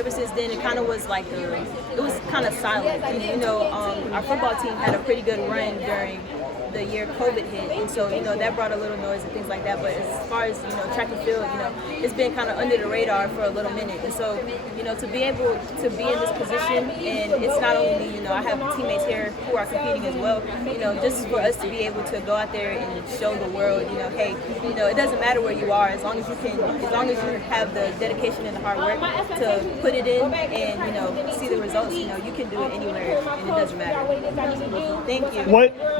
ever since then, it kind of was like it was kind of silent. And, you know, our football team had a pretty good run during the year COVID hit, and so, you know, that brought a little noise and things like that. But as far as, you know, track and field, you know, it's been kind of under the radar for a little minute. And so, you know, to be able to be in this position, and it's not only me, you know, I have teammates here who are competing as well, you know, just for us to be able to go out there and show the world, you know, hey, you know, it doesn't matter where you are, as long as you have the dedication and the hard work to put it in and, you know, see the results, you know, you can do it anywhere and it doesn't matter. Thank you.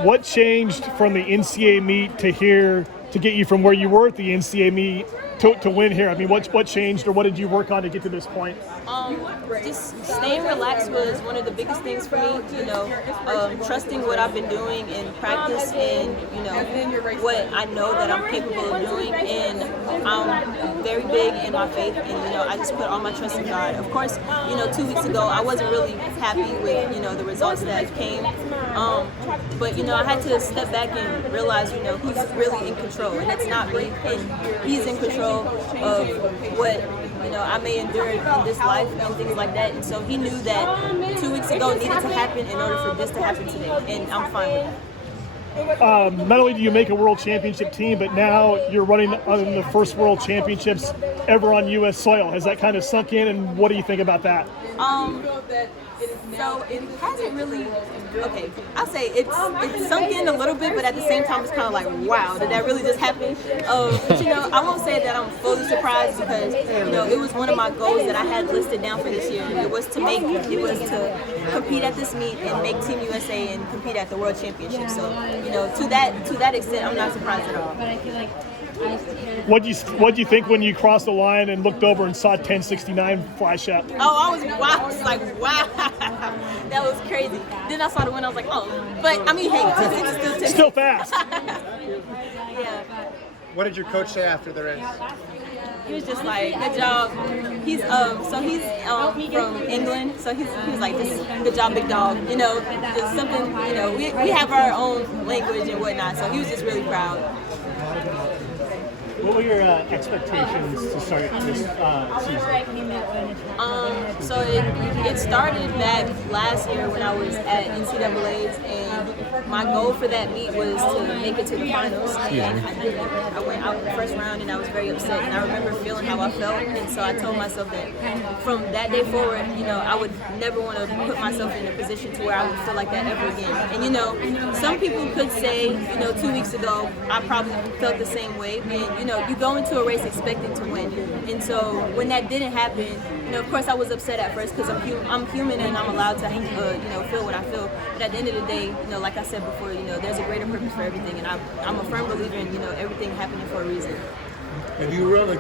What changed from the NCAA meet to here to get you from where you were at the NCAA meet to win here? I mean, what changed, or what did you work on to get to this point? Just staying relaxed was one of the biggest things for me. You know, trusting what I've been doing in practice, and, you know, what I know that I'm capable of doing, and I'm very big in my faith, and, you know, I just put all my trust in God. Of course, you know, 2 weeks ago I wasn't really happy with, you know, the results that came, but, you know, I had to step back and realize, you know, who's really in control, and it's not me, and He's in control of what, you know, I may endure in this life and things like that. And so He knew that 2 weeks ago needed to happen in order for this to happen today, and I'm fine with that. Not only do you make a world championship team, but now you're running on the first world championships ever on U.S. soil. Has that kind of sunk in, and what do you think about that? So it hasn't really, okay, I'll say it's sunk in a little bit, but at the same time it's kind of like, wow, did that really just happen? But, you know, I won't say that I'm fully surprised, because, you know, it was one of my goals that I had listed down for this year. It was to compete at this meet and make Team USA and compete at the World Championship. So, you know, to that extent, I'm not surprised at all. What do you think when you crossed the line and looked over and saw 1069 flash up? Oh, I was like, wow, that was crazy. Then I saw the win, I was like, oh, but I mean, hey, 1060 is still fast. Yeah. What did your coach say after the race? He was just like, good job. He's from England, so he was like, just good job, big dog. You know, just something, you know, we have our own language and whatnot, so he was just really proud. What were your expectations to start this season? So it started back last year when I was at NCAA's, and my goal for that meet was to make it to the finals. And I didn't. I went out in the first round, and I was very upset. And I remember feeling how I felt, and so I told myself that from that day forward, you know, I would never want to put myself in a position to where I would feel like that ever again. And, you know, some people could say, you know, 2 weeks ago I probably felt the same way, and, you know, you go into a race expecting to win, and so when that didn't happen, you know, of course I was upset at first, because I'm human and I'm allowed to, you know, feel what I feel. But at the end of the day, you know, like I said before, you know, there's a greater purpose for everything, and I'm a firm believer in, you know, everything happening for a reason. Have you run